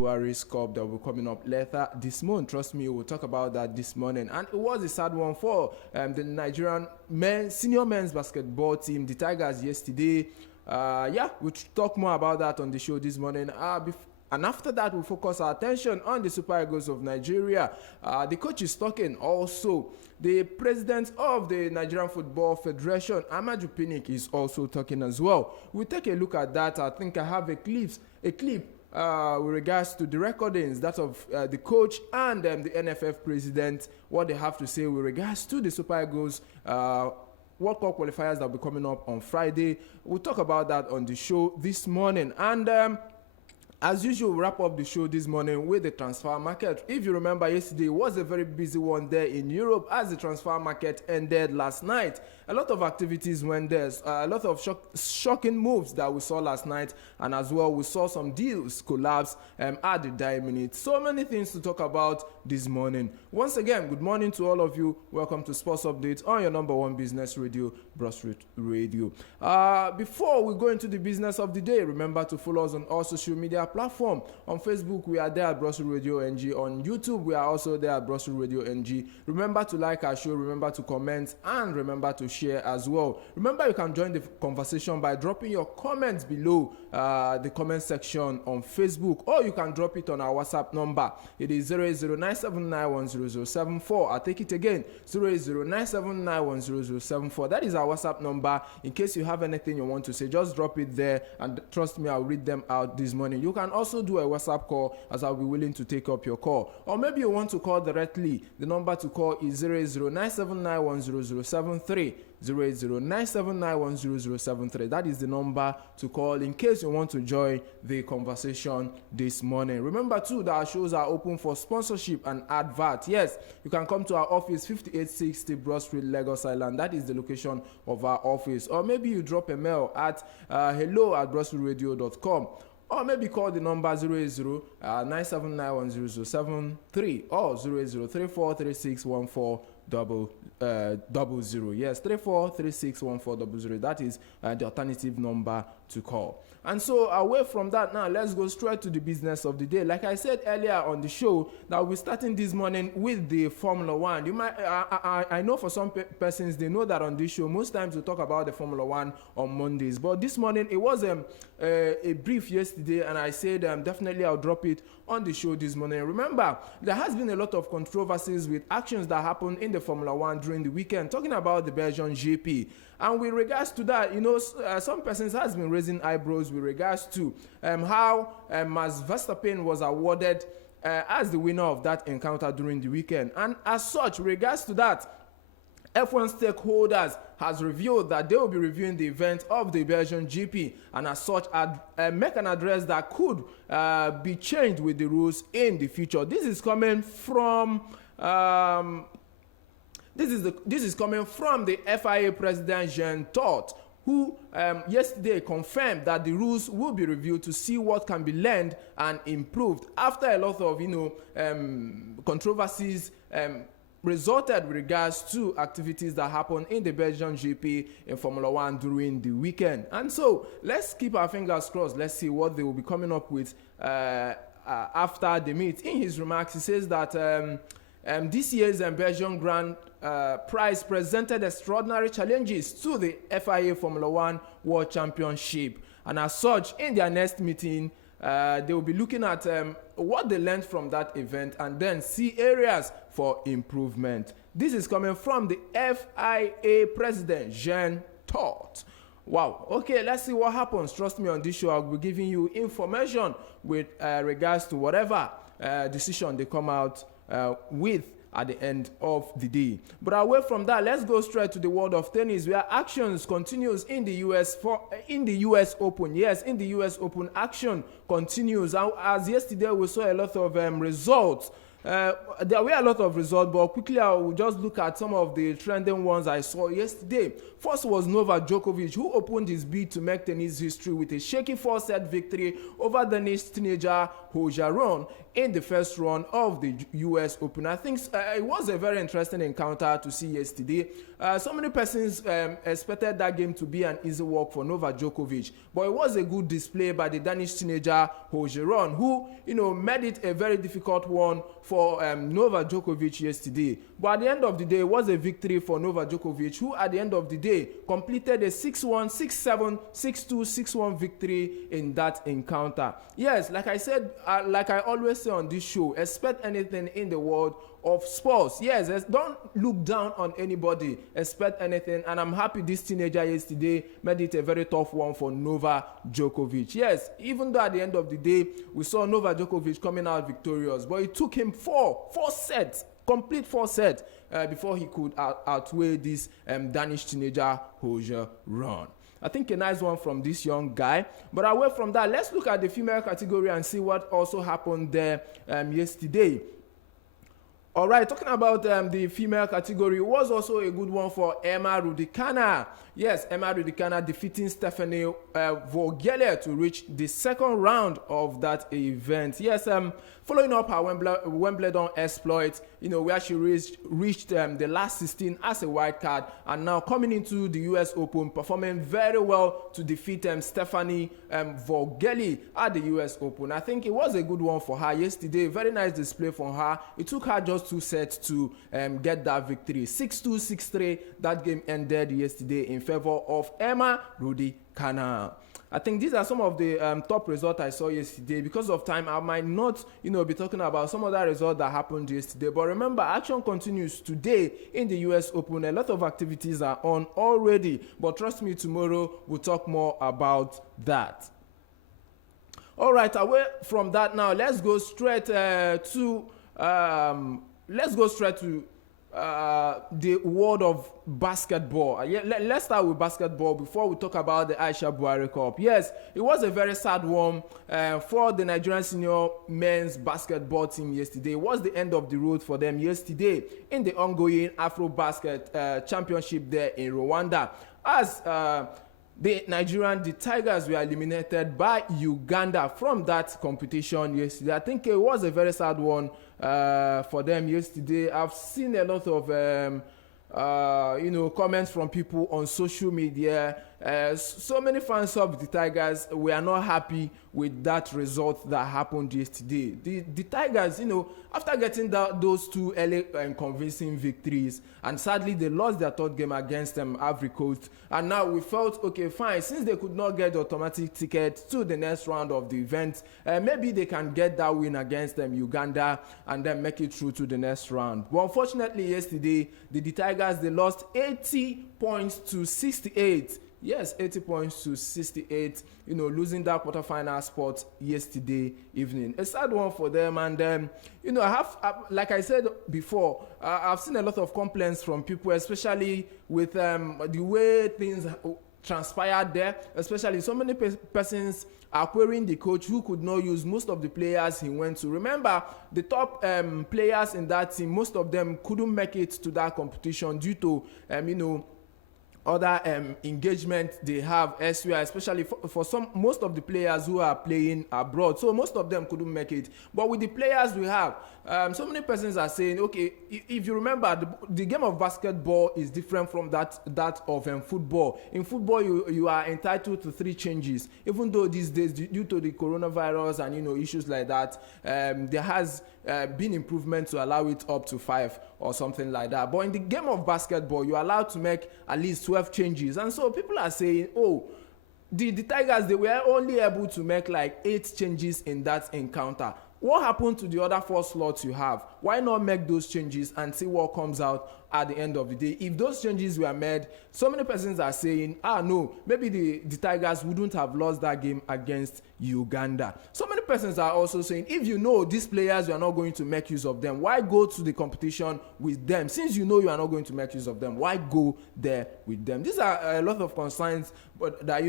Buhari's Cup that will be coming up later this month. Trust me, we'll talk about that this morning. And it was a sad one for the Nigerian senior men's basketball team, the Tigers, yesterday. We'll talk more about that on the show this morning. And after that, we'll focus our attention on the Super Eagles of Nigeria. The coach is talking also. The president of the Nigerian Football Federation, Amaju Pinnick, is also talking as well. We'll take a look at that. I think I have a clip with regards to the recordings, that of the coach and the NFF president, what they have to say with regards to the Super Eagles World Cup qualifiers that will be coming up on Friday. We'll talk about that on the show this morning. And as usual, we'll wrap up the show this morning with the transfer market. If you remember, yesterday was a very busy one there in Europe as the transfer market ended last night. A lot of activities went there, a lot of shocking moves that we saw last night, and as well we saw some deals collapse at the dying minute. So many things to talk about this morning. Once again, good morning to all of you. Welcome to Sports Updates on your number one business radio, Brussels Radio. Before we go into the business of the day, remember to follow us on all social media platforms. On Facebook, we are there at Brussels Radio NG. On YouTube, we are also there at Brussels Radio NG. Remember to like our show, remember to comment, and remember to share as well. Remember, you can join the conversation by dropping your comments below the comment section on Facebook, or you can drop it on our WhatsApp number. It is 08097910074. I'll take it again, 08097910074. That is our WhatsApp number. In case you have anything you want to say, just drop it there, and trust me, I'll read them out this morning. You can also do a WhatsApp call, as I'll be willing to take up your call. Or maybe you want to call directly. The number to call is 08097910073. 08097910073. That is the number to call in case you want to join the conversation this morning. Remember too that our shows are open for sponsorship and advert. Yes, you can come to our office, 5860 Broad Street, Lagos Island. That is the location of our office. Or maybe you drop a mail at hello@brusselsradio.com. Or maybe call the number 08097910073 or 08034361400. Yes, 34361400. That is the alternative number to call. And so away from that now, let's go straight to the business of the day. Like I said earlier on the show, that we're starting this morning with the Formula One. You might, I know for some persons, they know that on this show, most times we talk about the Formula One on Mondays. But this morning, it was a brief yesterday, and I said definitely I'll drop it on the show this morning. Remember, there has been a lot of controversies with actions that happened in the Formula One during the weekend, talking about the Belgian GP. And with regards to that, some persons has been raising eyebrows with regards to how Max Verstappen was awarded as the winner of that encounter during the weekend. And as such, with regards to that, F1 stakeholders has revealed that they will be reviewing the event of the Belgian GP, and as such make an address that could be changed with the rules in the future. This is coming from This is coming from the FIA president Jean Todt, who yesterday confirmed that the rules will be reviewed to see what can be learned and improved after a lot of controversies resulted with regards to activities that happened in the Belgian GP in Formula One during the weekend. And so let's keep our fingers crossed. Let's see what they will be coming up with after the meet. In his remarks, he says that this year's Belgian Grand Prize presented extraordinary challenges to the FIA Formula One World Championship, and as such, in their next meeting, they will be looking at what they learned from that event and then see areas for improvement. This is coming from the FIA president, Jean Todt. Wow. Okay, let's see what happens. Trust me, on this show, I'll be giving you information with regards to whatever decision they come out with at the end of the day. But away from that, let's go straight to the world of tennis, where actions continues in the US Open. Yes, in the US Open, action continues. As yesterday we saw a lot of results There were a lot of results, but quickly I will just look at some of the trending ones I saw yesterday. First was Novak Djokovic, who opened his bid to make tennis history with a shaky 4-set victory over Danish teenager Roger Ron in the first round of the US Open. I think it was a very interesting encounter to see yesterday. So many persons expected that game to be an easy walk for Novak Djokovic, but it was a good display by the Danish teenager Roger Ron, who made it a very difficult one for Novak Djokovic yesterday. But at the end of the day, it was a victory for Novak Djokovic, who at the end of the day completed a 6-1, 6-7, 6-2, 6-1 victory in that encounter. Yes, like I said, like I always say on this show, expect anything in the world of sports. Yes, don't look down on anybody, expect anything, and I'm happy this teenager yesterday made it a very tough one for Novak Djokovic. Yes, even though at the end of the day we saw Novak Djokovic coming out victorious, but it took him four sets, complete 4 sets before he could outweigh this Danish teenager Roger Ron. I think a nice one from this young guy. But away from that, let's look at the female category and see what also happened there yesterday. All right, talking about the female category, it was also a good one for Emma Raducanu. Yes, Emma Raducanu defeating Stephanie Vogele to reach the second round of that event. Yes, following up her Wimbledon exploit, where she reached the last 16 as a wild card, and now coming into the US Open, performing very well to defeat Stephanie Vogele at the US Open. I think it was a good one for her yesterday. Very nice display for her. It took her just 2 sets to get that victory. 6-2, 6-3. That game ended yesterday in favor of Emma Raducanu. I think these are some of the top results I saw yesterday. Because of time, I might not, be talking about some other results that happened yesterday. But remember, action continues today in the US Open. A lot of activities are on already. But trust me, tomorrow we'll talk more about that. All right, away from that now, let's go straight to the world of basketball. Let's start with basketball before we talk about the Aisha Buhari Cup. Yes, it was a very sad one for the Nigerian senior men's basketball team yesterday. It was the end of the road for them yesterday in the ongoing Afro-Basket Championship there in Rwanda, as the Tigers were eliminated by Uganda from that competition yesterday. I think it was a very sad one for them yesterday. I've seen a lot of comments from people on social media. So many fans of the Tigers were not happy with that result that happened yesterday. The Tigers, after getting those 2 early and convincing victories, and sadly they lost their 3rd game against Ivory Coast, and now we felt, okay, fine, since they could not get the automatic ticket to the next round of the event, maybe they can get that win against Uganda and then make it through to the next round. But unfortunately yesterday, the Tigers, they lost 80 points to 68. Yes, 80 points to 68, losing that quarterfinal spot yesterday evening. A sad one for them. And, like I said before, I've seen a lot of complaints from people, especially with the way things transpired there, especially so many persons are querying the coach who could not use most of the players he went to. Remember, the top players in that team, most of them couldn't make it to that competition due to, other engagement they have elsewhere, especially for most of the players who are playing abroad. So most of them couldn't make it. But with the players we have, so many persons are saying, okay, if you remember, the game of basketball is different from that of football. In football, you are entitled to 3 changes, even though these days, due to the coronavirus and issues like that, there has been improvement to allow it up to 5 or something like that. But in the game of basketball, you're allowed to make at least 12 changes. And so people are saying, oh, the Tigers, they were only able to make like 8 changes in that encounter. What happened to the other 4 slots you have? Why not make those changes and see what comes out at the end of the day? If those changes were made, so many persons are saying, no, maybe the Tigers wouldn't have lost that game against Uganda. So many persons are also saying, if you know these players, you are not going to make use of them, why go to the competition with them? Since you know you are not going to make use of them, why go there with them? These are a lot of concerns, but that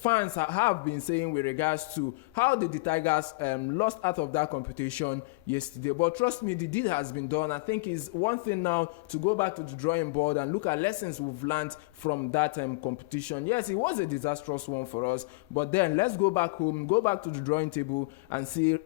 fans have been saying with regards to how the Tigers lost out of that competition yesterday. But trust me, the deed has been done. I think it's one thing now to go back to the drawing board and look at lessons we've learned from that competition. Yes, it was a disastrous one for us, but then let's go back home, go back to the drawing table and see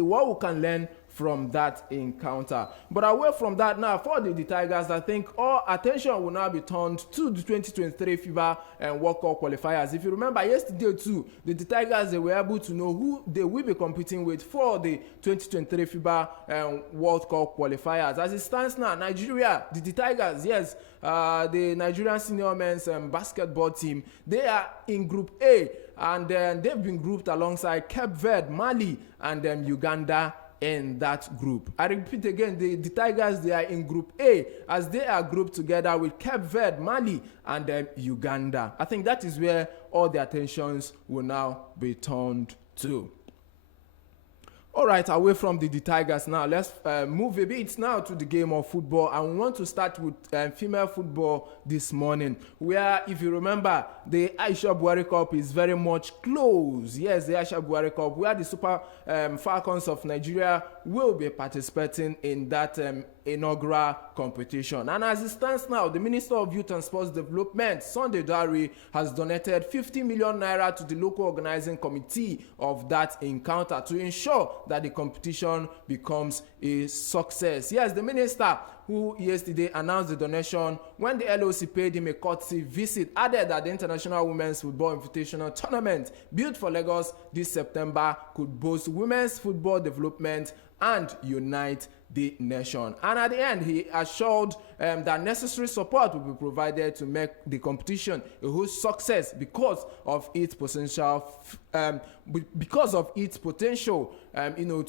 what we can learn from that encounter. But away from that now, for the Tigers, I think all attention will now be turned to the 2023 FIBA and World Cup qualifiers. If you remember yesterday too, the Tigers, they were able to know who they will be competing with for the 2023 FIBA and World Cup qualifiers. As it stands now, Nigeria, the Tigers, yes, the Nigerian senior men's basketball team, they are in Group A, and they've been grouped alongside Cape Verde, Mali, and Uganda in that group. I repeat again, the Tigers, they are in Group A, as they are grouped together with Cape Verde, Mali, and Uganda. I think that is where all the attentions will now be turned to. All right, away from the Tigers now, let's move a bit now to the game of football. And we want to start with female football this morning, where, if you remember, the Aisha Buhari Cup is very much close. Yes, the Aisha Buhari Cup, where the Super Falcons of Nigeria will be participating in that inaugural competition. And as it stands now, the Minister of Youth and Sports Development, Sunday Dare, has donated 50 million naira to the local organizing committee of that encounter to ensure that the competition becomes a success. Yes, the minister, who yesterday announced the donation when the LOC paid him a courtesy visit, added that the International Women's Football Invitational Tournament, built for Lagos this September, could boast women's football development and unite the nation. And at the end, he assured that necessary support will be provided to make the competition a whole success because of its potential, to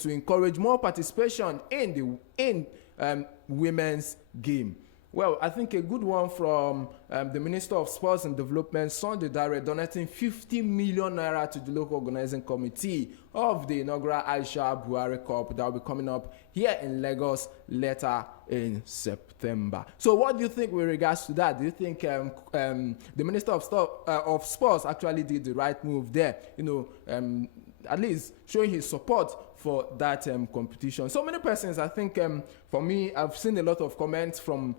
encourage more participation in the women's game. Well, I think a good one from the Minister of Sports and Development, Sunday Dare, donating 50 million naira to the local organizing committee of the inaugural Aisha Buhari Cup that will be coming up here in Lagos later in September. So what do you think with regards to that? Do you think the Minister of Sports actually did the right move there? At least showing his support for that competition. So many persons, I think, for me, I've seen a lot of comments from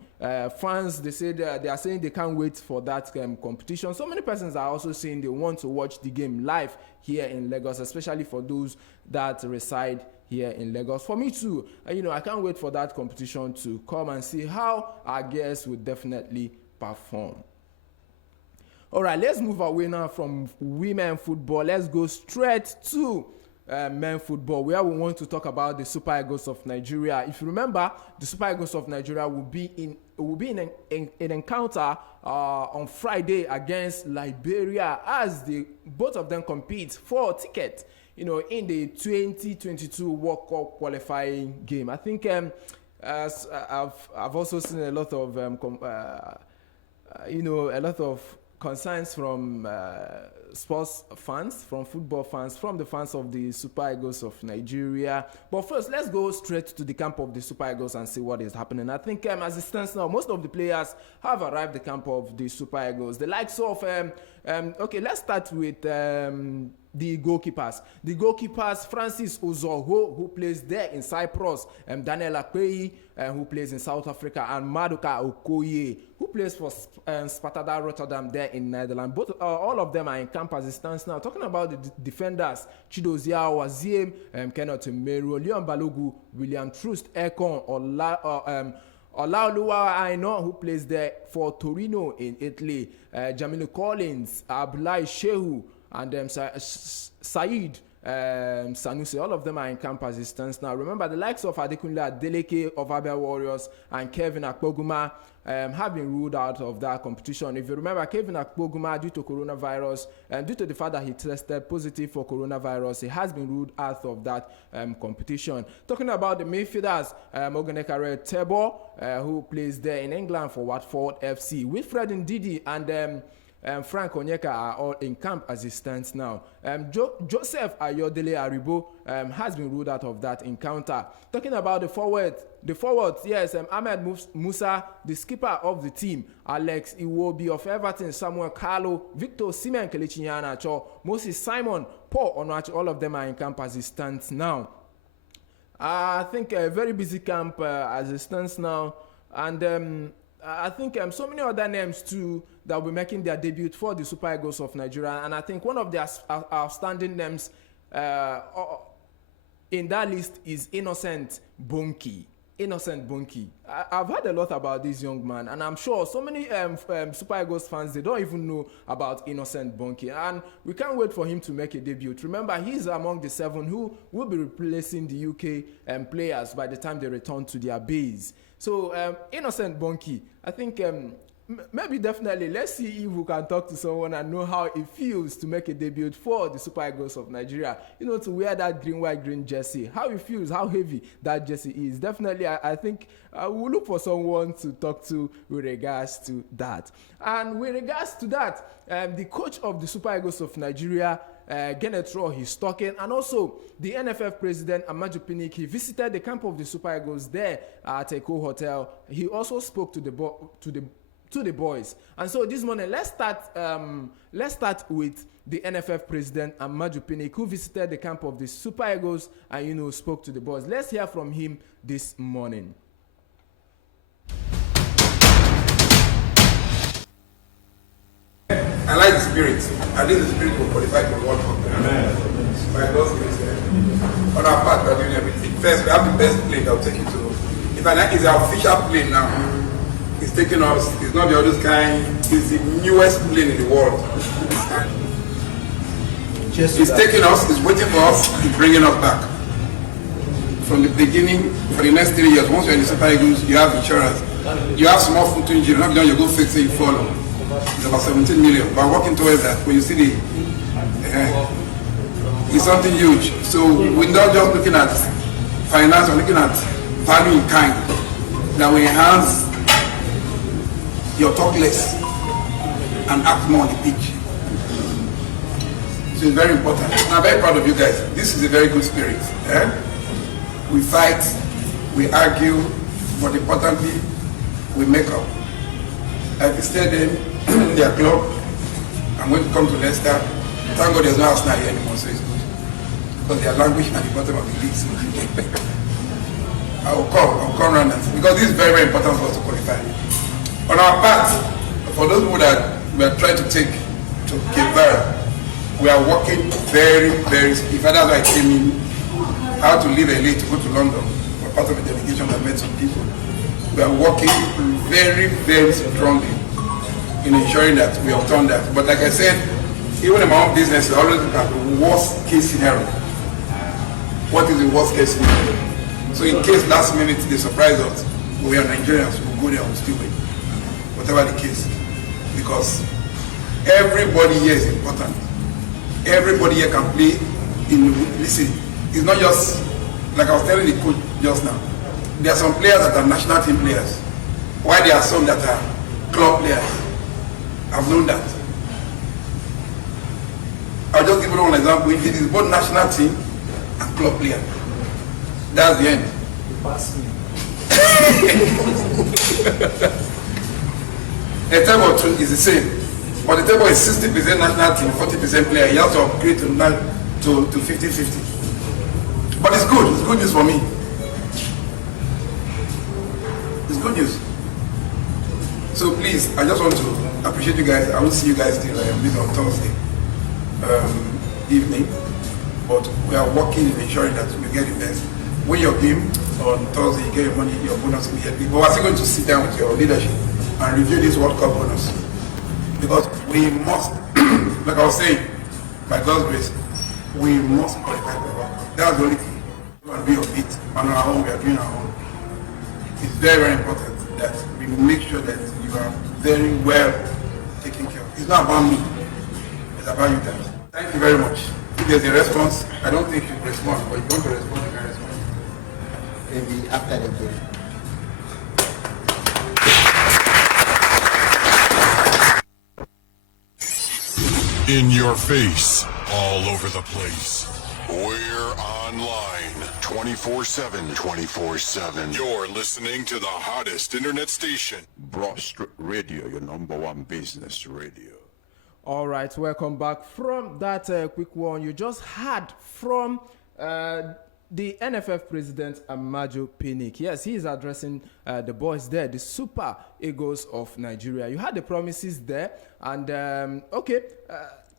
fans. They say they are saying they can't wait for that competition. So many persons are also saying they want to watch the game live here in Lagos, especially for those that reside here in Lagos. For me too, I can't wait for that competition to come and see how our guests will definitely perform. All right, let's move away now from women football. Let's go straight to men football, where we want to talk about the Super Eagles of Nigeria. If you remember, the Super Eagles of Nigeria will be in an encounter on Friday against Liberia, as both of them compete for a ticket, in the 2022 World Cup qualifying game. I think I've also seen a lot of a lot of concerns from sports fans, from football fans, from the fans of the Super Eagles of Nigeria. But first, let's go straight to the camp of the Super Eagles and see what is happening. I think as it stands now, most of the players have arrived at the camp of the Super Eagles. The likes of, let's start with the goalkeepers. The goalkeepers, Francis Ozoho, who plays there in Cyprus, Daniel Akpeyi, who plays in South Africa, and Maduka Okoye, who plays for Sparta Rotterdam there in Netherlands. All of them are in camp as it stands now. Talking about the defenders, Chidozia Waziem, Kenneth Meru, Leon Balogu, William Troost Ekon, Olaoluwa Aino, who plays there for Torino in Italy, Jamilu Collins, Abdullahi Shehu, and Saeed Sanusi. All of them are in camp as it stands now. Remember, the likes of Adekunle Adeleke of Abia Warriors and Kevin Akpoguma have been ruled out of that competition. If you remember, Kevin Akpoguma, due to coronavirus, and due to the fact that he tested positive for coronavirus, he has been ruled out of that competition. Talking about the midfielders, Ogenekare Tebo, who plays there in England for Watford FC, Wilfred Ndidi and Frank Onyeka are all in camp as it stands now. Joseph Ayodele Aribo has been ruled out of that encounter. Talking about the forwards, yes, Ahmed Musa, the skipper of the team, Alex Iwobi of Everton, Samuel Carlo, Victor Osimhen, Kelechi Iheanacho, Moses Simon, Paul Onuachu, all of them are in camp as it stands now. I think a very busy camp as it stands now, and I think so many other names too that will be making their debut for the Super Eagles of Nigeria, and I think one of the outstanding names in that list is Innocent Bonki. I've heard a lot about this young man, and I'm sure so many Super Eagles fans, they don't even know about Innocent Bonki, and we can't wait for him to make a debut. Remember, he's among the 7 who will be replacing the UK players by the time they return to their base. So Innocent Bonki, I think maybe definitely let's see if we can talk to someone and know how it feels to make a debut for the Super Eagles of Nigeria. You know, to wear that green jersey, how it feels, how heavy that jersey is. Definitely, I think we'll look for someone to talk to with regards to that. And with regards to that, the coach of the Super Eagles of Nigeria, Genetro, he's talking, and also the NFF president Amaju Pinnick, he visited the camp of the Super Eagles there at Eko Hotel. He also spoke to the boys. And so this morning, let's start with the NFF president Amaju Pinnick, who visited the camp of the Super Eagles and spoke to the boys. Let's hear from him this morning. I like the spirit. I think the spirit will qualify for World Cup. By God's grace. On our part, we are doing everything. First, we have the best plane that will take you to. It's our official plane now. It's taking us. It's not the other kind. It's the newest plane in the world. It's taking us. It's waiting for us. It's bringing us back. From the beginning, for the next 3 years, once you're in the Super Eagles, you have insurance. You have small foot injury. You have done, you go fix it, you follow. It's about 17 million. But working towards that, when you see the, it's something huge. So we're not just looking at finance, we're looking at value in kind that will enhance your talk less and act more on the pitch. So it's very important. And I'm very proud of you guys. This is a very good spirit. We fight, we argue, but importantly, we make up. At the stadium, their club, I'm going to come to Leicester. Thank God there's no Arsenal here anymore, so it's good. Because they are languishing at the bottom of the league. I'll come around and because this is very, very important for us to qualify. On our part, for those people that we are trying to take to Cape Verde, we are working very, very. In fact, that's why I came in. How to leave LA to go to London. We're part of a delegation that met some people. We are working very, very strongly in ensuring that we have done that. But like I said, even in my own business, I always look at the worst case scenario. What is the worst case scenario? So in case last minute they surprise us, we are Nigerians, we'll go there and we'll still win. Whatever the case. Because everybody here is important. Everybody here can play listen, it's not just, like I was telling the coach just now, there are some players that are national team players, while there are some that are club players. I've known that. I'll just give you one example. It is both national team and club player. That's the end. You pass me. A table is the same. But the table is 60% national team, 40% player. You have to upgrade to 50-50. But it's good. It's good news for me. It's good news. So please, I just want to appreciate you guys. I will see you guys till maybe on Thursday evening. But we are working in ensuring that we get the best. Win your game on Thursday, you get your money, your bonus immediately. But we're still going to sit down with your leadership and review this World Cup bonus. Because we must, like I was saying, by God's grace, we must qualify for the World Cup. That's the only thing. We want to be on it. On our own, we are doing our own. It's very, very important that we make sure that you are very well taken care of. It's not about me. It's about you guys. Thank you very much. If there's a response, I don't think you respond, but if you want to respond, you can respond. Maybe after the game. In your face, all over the place. We're online 24/7. 24/7. You're listening to the hottest internet station. Broad Street Radio, your number one business radio. All right, welcome back from that quick one. You just heard from the NFF president, Amaju Pinnick. Yes, he is addressing the boys there, the Super Eagles of Nigeria. You had the promises there, and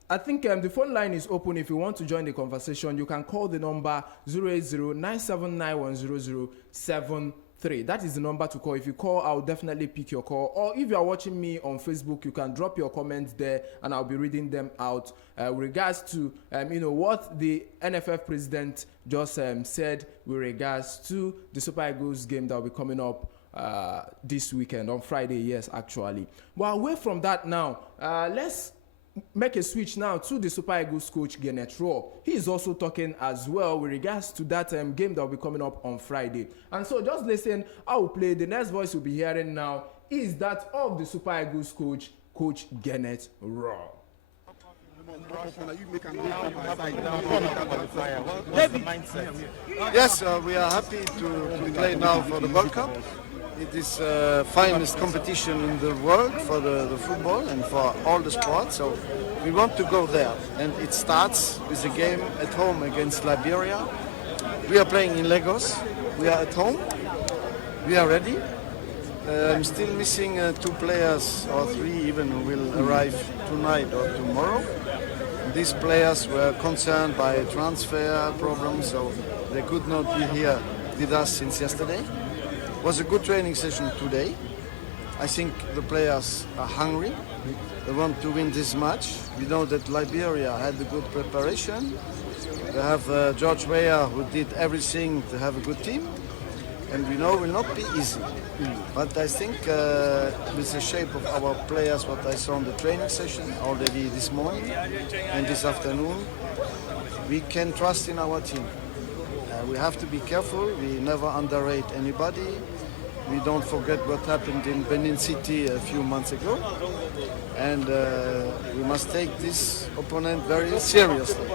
I think the phone line is open. If you want to join the conversation, you can call the number 080-979-10073. That is the number to call. If you call, I'll definitely pick your call. Or if you are watching me on Facebook, you can drop your comments there, and I'll be reading them out. With regards to what the NFF president just said with regards to the Super Eagles game that will be coming up this weekend on Friday. Yes, actually. But away from that now, let's make a switch now to the Super Eagles coach, Gennett Rohr. He is also talking as well with regards to that game that will be coming up on Friday. And so just listen, I will play. The next voice you'll be hearing now is that of the Super Eagles coach, Coach Gennett Rohr. Yes, we are happy to play now for the World Cup. It is the finest competition in the world for the football and for all the sports. So we want to go there. And it starts with a game at home against Liberia. We are playing in Lagos. We are at home. We are ready. I'm still missing 2 players or 3 even who will arrive tonight or tomorrow. These players were concerned by transfer problems, so they could not be here with us since yesterday. It was a good training session today. I think the players are hungry. They want to win this match. We know that Liberia had a good preparation. They have George Weah, who did everything to have a good team. And we know it will not be easy. But I think with the shape of our players, what I saw in the training session already this morning and this afternoon, we can trust in our team. We have to be careful. We never underrate anybody. We don't forget what happened in Benin City a few months ago. And we must take this opponent very seriously.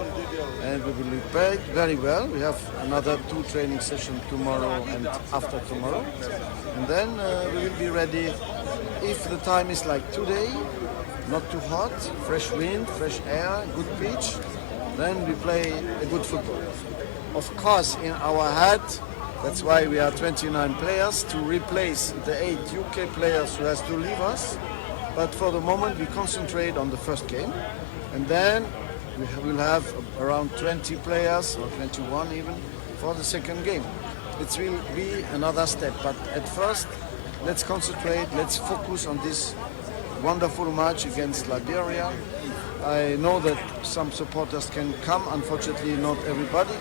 And we will be prepared very well. We have another 2 training sessions tomorrow and after tomorrow. And then we will be ready if the time is like today, not too hot, fresh wind, fresh air, good pitch, then we play a good football. Of course, in our head, that's why we are 29 players to replace the 8 UK players who has to leave us. But for the moment, we concentrate on the first game. And then we will have around 20 players, or 21 even, for the second game. It will be another step. But at first, let's concentrate, let's focus on this wonderful match against Liberia. I know that some supporters can come, unfortunately not everybody.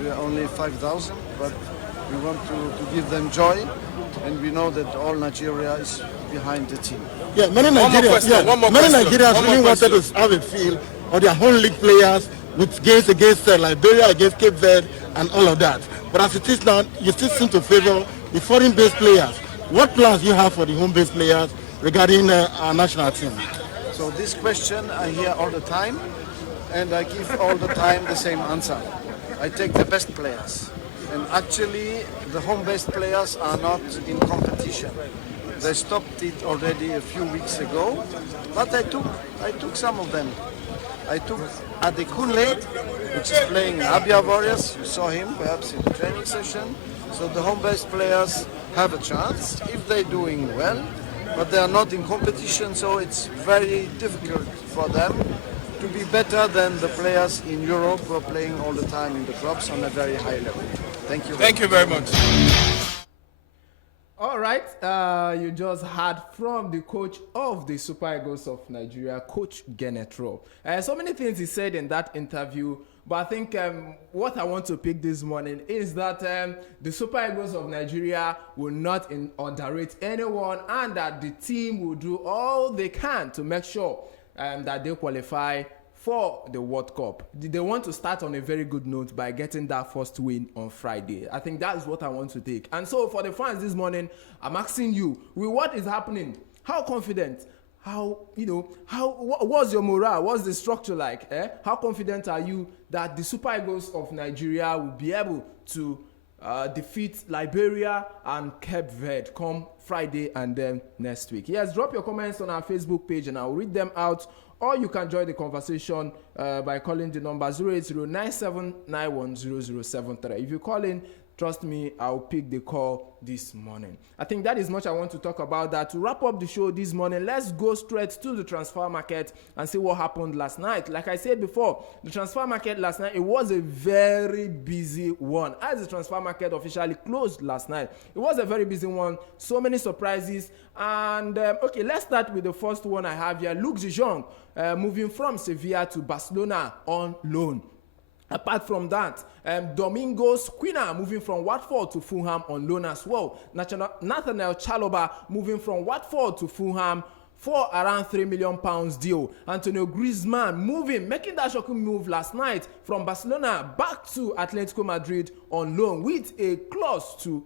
We are only 5,000, but we want to give them joy, and we know that all Nigeria is behind the team. Yeah, many Nigerians really wanted to have a feel of their home league players with games against Liberia, against Cape Verde, and all of that. But as it is now, you still seem to favor the foreign-based players. What plans do you have for the home-based players regarding our national team? So this question I hear all the time, and I give all the time the same answer. I take the best players. And actually, the home-based players are not in competition. They stopped it already a few weeks ago, but I took some of them. I took Adekunle, which is playing in Abia Warriors. You saw him perhaps in the training session. So the home-based players have a chance if they're doing well, but they are not in competition, so it's very difficult for them to be better than the players in Europe who are playing all the time in the clubs on a very high level. Thank you. Thank you very much. All right, you just heard from the coach of the Super Eagles of Nigeria, Coach Gennett Rohr. So many things he said in that interview, but I think what I want to pick this morning is that the Super Eagles of Nigeria will not underrate anyone, and that the team will do all they can to make sure that they qualify for the World Cup. They want to start on a very good note by getting that first win on Friday. I think that is what I want to take. And so for the fans this morning, I'm asking you, with what is happening, how confident what's your morale? What's the structure like? How confident are you that the Super Eagles of Nigeria will be able to defeat Liberia and Cape Verde come Friday and then next week? Yes, drop your comments on our Facebook page and I'll read them out. Or you can join the conversation by calling the number 08097910073. If you call in, trust me, I'll pick the call this morning. I think that is much I want to talk about that. To wrap up the show this morning, let's go straight to the transfer market and see what happened last night. Like I said before, the transfer market last night, it was a very busy one. As the transfer market officially closed last night, it was a very busy one. So many surprises. And okay, let's start with the first one I have here. Luke de Jong moving from Sevilla to Barcelona on loan. Apart from that, Domingos Quina moving from Watford to Fulham on loan as well. Nathaniel Chalobah moving from Watford to Fulham for around £3 million deal. Antonio Griezmann making that shocking move last night from Barcelona back to Atletico Madrid on loan with a clause to,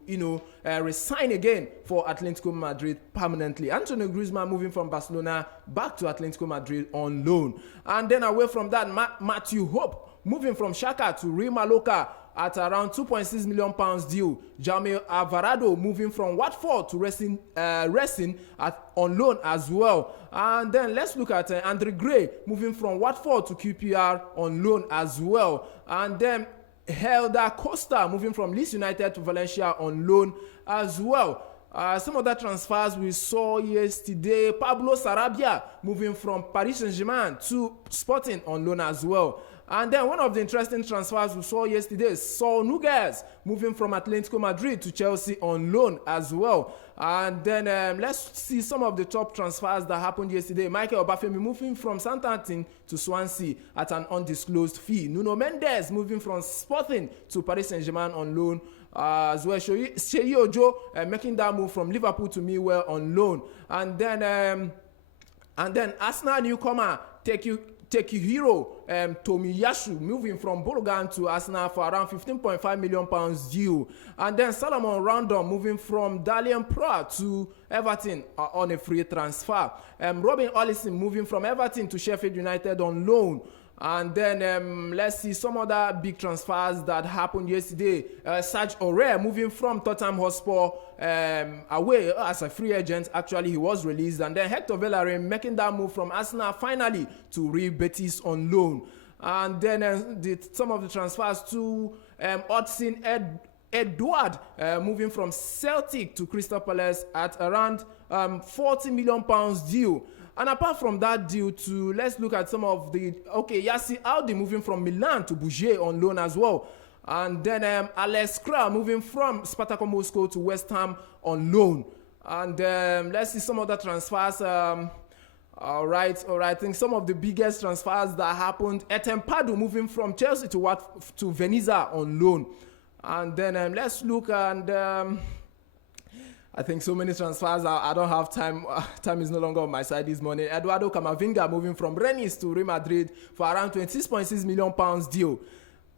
resign again for Atletico Madrid permanently. Antonio Griezmann moving from Barcelona back to Atletico Madrid on loan. And then away from that, Matthew Hope moving from Shaka to Real Mallorca at around £2.6 million deal. Jaime Alvarado moving from Watford to Racing on loan as well. And then let's look at Andre Gray moving from Watford to QPR on loan as well. And then Helder Costa moving from Leeds United to Valencia on loan as well. Some other transfers we saw yesterday. Pablo Sarabia moving from Paris Saint-Germain to Sporting on loan as well. And then one of the interesting transfers we saw yesterday is Saul Niguez moving from Atletico Madrid to Chelsea on loan as well. And then let's see some of the top transfers that happened yesterday. Michael Obafemi moving from Southampton to Swansea at an undisclosed fee. Nuno Mendes moving from Sporting to Paris Saint-Germain on loan as well. Sheyi Ojo making that move from Liverpool to Millwall on loan. And then Arsenal newcomer Takehiro Tomiyasu moving from Bologna to Arsenal for around £15.5 million deal. And then Solomon Rondon moving from Dalian Pro to Everton on a free transfer. Robin Olsen moving from Everton to Sheffield United on loan. And then let's see some other big transfers that happened yesterday. Serge Aurier moving from Tottenham Hotspur away as a free agent. Actually, he was released. And then Hector Bellerin making that move from Arsenal finally to Real Betis on loan. And then some of the transfers to Odson Edward moving from Celtic to Crystal Palace at around £40 million deal. And apart from that deal too, let's look at some of the... Okay, Yassi Aldi moving from Milan to Bouger on loan as well. And then Alex Kra moving from Spartak Moscow to West Ham on loan. And let's see some other transfers. All right. I think some of the biggest transfers that happened. Etempadu moving from Chelsea to Veneza on loan. And then let's look and... I think so many transfers. I don't have time. Time is no longer on my side this morning. Eduardo Camavinga moving from Rennes to Real Madrid for around £26.6 million deal.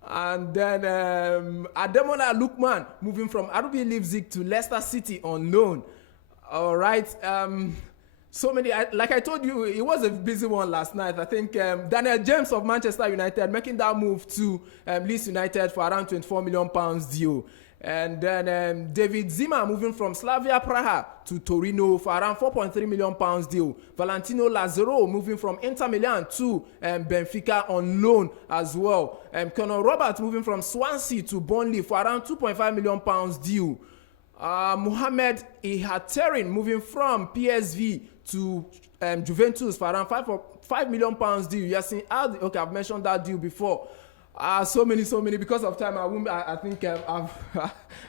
And then Ademola Lookman moving from RB Leipzig to Leicester City on loan. All right. So many. Like I told you, it was a busy one last night. I think Daniel James of Manchester United making that move to Leeds United for around £24 million deal. And then David Zima moving from Slavia Praha to Torino for around £4.3 million deal. Valentino Lazaro moving from Inter Milan to Benfica on loan as well. Conor Roberts moving from Swansea to Burnley for around £2.5 million deal. Mohamed Ihaterin moving from PSV to Juventus for around £5 million deal. Yes, okay, I've mentioned that deal before. So many. Because of time, I think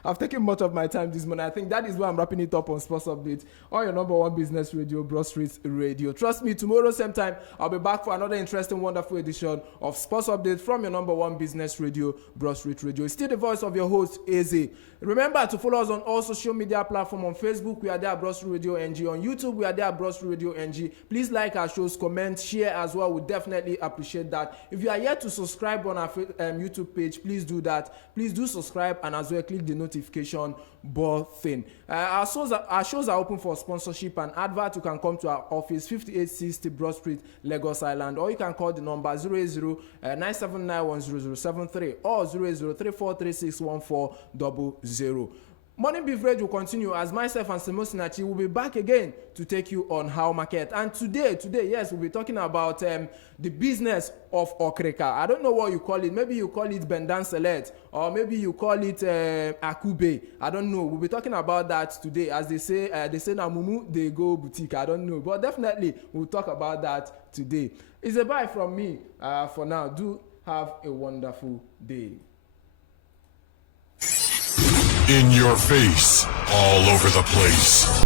I've taken much of my time this morning. I think that is why I'm wrapping it up on Sports Update on your number one business radio, Broad Street Radio. Trust me, tomorrow same time, I'll be back for another interesting, wonderful edition of Sports Update from your number one business radio, Broad Street Radio. It's still the voice of your host, Eze. Remember to follow us on all social media platforms. On Facebook, we are there at Broad Street Radio NG. On YouTube, we are there at Broad Street Radio NG. Please like our shows, comment, share as well. We definitely appreciate that. If you are yet to subscribe on our YouTube page, please do that. Please do subscribe and as well click the notification button. Our shows are open for sponsorship and advert. You can come to our office, 5860 Broad Street, Lagos Island, or you can call the number 080-979-10073 or 080-3436-1400. Morning Beverage will continue as myself and Semo Sinachi will be back again to take you on How Market. And today, yes, we'll be talking about the business of Okreka. I don't know what you call it. Maybe you call it Bendan Select, or maybe you call it Akube. I don't know. We'll be talking about that today. As they say na mumu, they go boutique. I don't know. But definitely, we'll talk about that today. It's a bye from me for now. Do have a wonderful day. In your face, all over the place.